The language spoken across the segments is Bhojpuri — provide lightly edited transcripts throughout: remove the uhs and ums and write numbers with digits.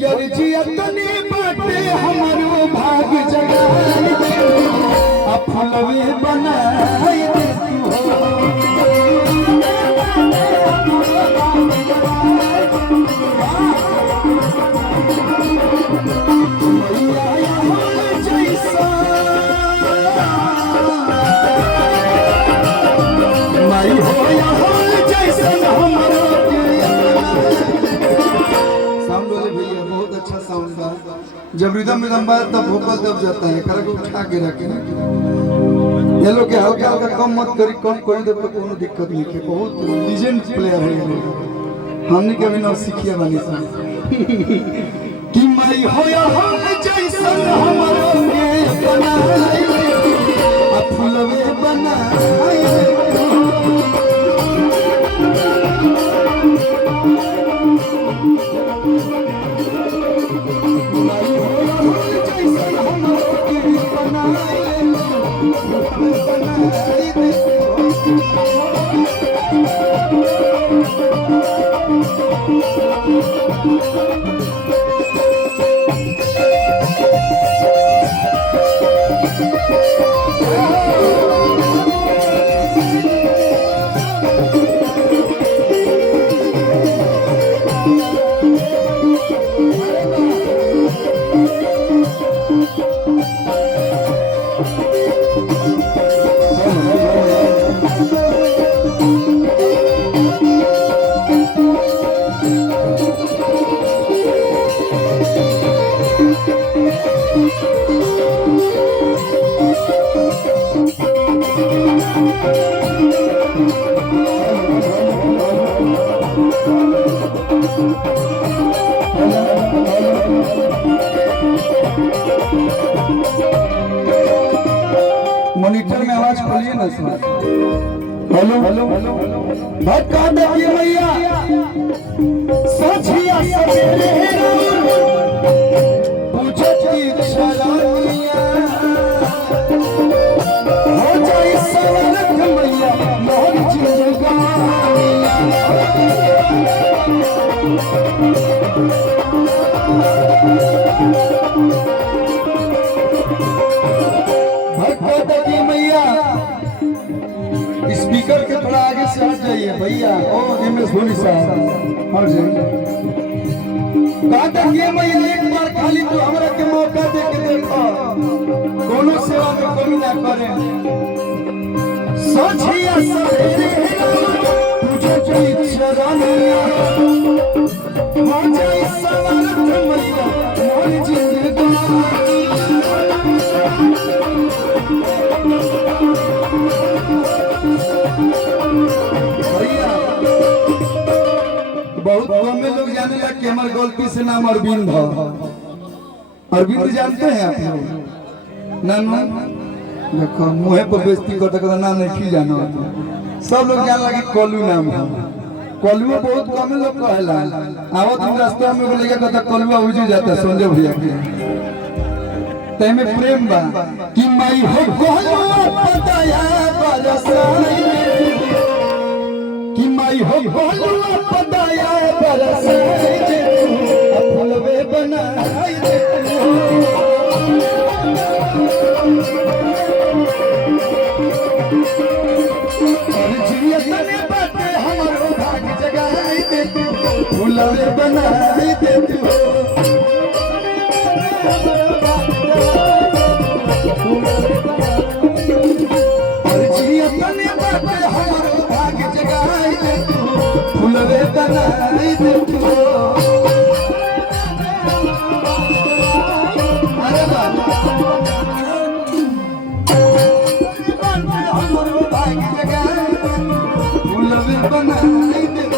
यार जियतनी बाटे हमारो भाग जगाई दे आ फुलवे बनाई दे जब रिदम बात तब भोकल दब जाता है कर को उठा के रखे ये लोग के हल्का हल्का कम मत करी कम कर दे तो कोनो दिक्कत नहीं है बहुत लीजेंड प्लेयर है ये हमने कभी ना सीखिया बानी सा कि माई होया हम जैसन हमरो के बनाई आ फुलवे बनाई मॉनिटर में आवाज खोलिए ना सर। हेलो हेलो भटका देखिए मैया सोचिया सवेरे पूछती शरानिया हो जाए सवरत मैया मोर जिंदगानिया स्पीकर के थोड़ा आगे से हट जाइए भैया ओ एमएस धोनी साहब हट जाइए बात ये मैया एक बार खाली तो हमरा के मौका दे के देखो कोनो सेवा में कमी ना करे सोचिया सवेरे तुझे जो शरानिया हो जाए सवरत मैया मोर जिंदगानी बहुत कम लोग जाने लगे कि हमारे गलती से नाम अरविंद है। अरविंद जानते हैं आप लोग ना देखो मुँह पर बेइज्जती करते करते नाम नहीं जाना सब लोग जान लगे कलू नाम है कलू बहुत कम लोग कहला आवत हम रास्ता में बोलेगा कहता कलुआ उजी जाता संजय भैया के तमे प्रेम बा कि माई हो कलुआ पताया बरसाई कि माई हो कलुआ पताया बरसाई दे फुलवे बनाई दे और जियतने बाटे हमरो भाग जगाई दे फुलवे बनाई दे और जियतने बाटे हमरो भाग जगाई दे फुलवे बनाई दे अरे बाबा हमरो भाग जगाई दे फुलवे बनाई दे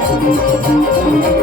Thank you.